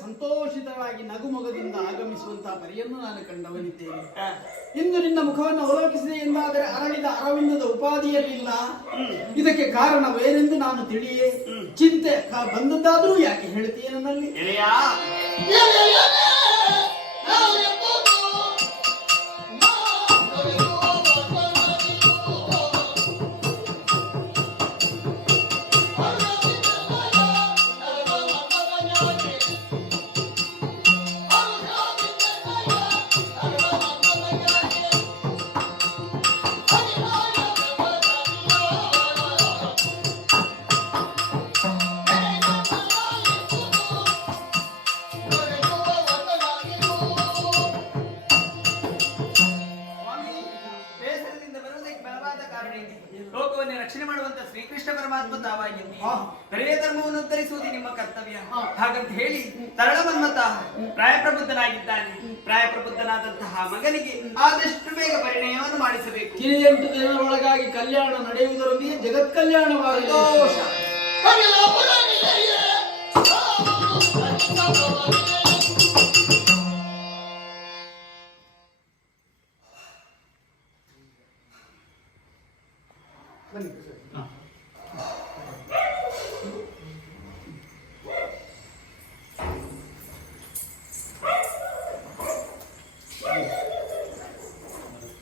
ಸಂತೋಷಿತವಾಗಿ ನಗುಮೊಗದಿಂದ ಆಗಮಿಸುವಂತಹ ಪರಿಯನ್ನು ನಾನು ಕಂಡವನಿದ್ದೇನೆ. ಇಂದು ನಿನ್ನ ಮುಖವನ್ನು ಅವಲೋಕಿಸಿದೆ ಎಂದಾದರೆ ಅರಳಿದ ಅರವಿಂದದ ಉಪಾಧಿಯಲ್ಲಿಲ್ಲ. ಇದಕ್ಕೆ ಕಾರಣವೇನೆಂದು ನಾನು ತಿಳಿಯೇ ಚಿಂತೆ ಬಂದದ್ದಾದರೂ ಯಾಕೆ ಹೇಳ್ತೀಯ ನನ್ನಲ್ಲಿ? ಲೋಕವನ್ನು ರಕ್ಷಣೆ ಮಾಡುವಂತ ಶ್ರೀಕೃಷ್ಣ ಪರಮಾತ್ಮ ತಾವಾಗಿ ಬರೆಯ ಧರ್ಮವನ್ನು ಉತ್ತರಿಸುವುದು ನಿಮ್ಮ ಕರ್ತವ್ಯ. ಹಾಗಂತ ಹೇಳಿ ತರಳ ಮನ್ಮತ ಪ್ರಾಯಪ್ರಬುದ್ಧನಾಗಿದ್ದಾನೆ. ಪ್ರಾಯಪ್ರಬುದ್ಧನಾದಂತಹ ಮಗನಿಗೆ ಆದಷ್ಟು ಬೇಗ ಪರಿಣಯವನ್ನು ಮಾಡಿಸಬೇಕು. 8 ದಿನದೊಳಗಾಗಿ ಕಲ್ಯಾಣ ನಡೆಯುವುದರೊಂದಿಗೆ ಜಗತ್ ಕಲ್ಯಾಣವಾಗಲಿ.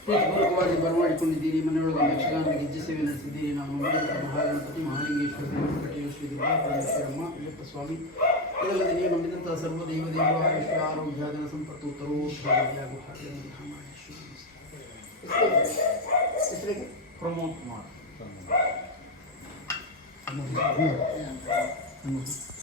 ಪೂರ್ವಕವಾಗಿ ಬರಮಾಡಿಕೊಂಡಿದ್ದೀರಿ. ಮನೆಯೊಳಗೆ ಯಕ್ಷಗಾನ ಗೆಜ್ಜೆ ಸೇವೆ ನಡೆಸಿದ್ದೀರಿ. ನಾವು ಮಹಾಗಣಪತಿ ಮಹಾಲಿಂಗೇಶ್ವರ ವೆಂಕಟೇಶ್ವರಿ ಪರಮೇಶ್ವರಮ್ಮ ಅಯ್ಯಪ್ಪ ಸ್ವಾಮಿ ಇದಲ್ಲದೆ ನೀವು ನಂಬಿದಂತಹ ಸರ್ವ ದೇವದೇವ ವಿಶ್ವ ಆರೋಗ್ಯ ಜನ ಸಂಪತ್ತು ಪ್ರಮೋದ್ ಕುಮಾರ್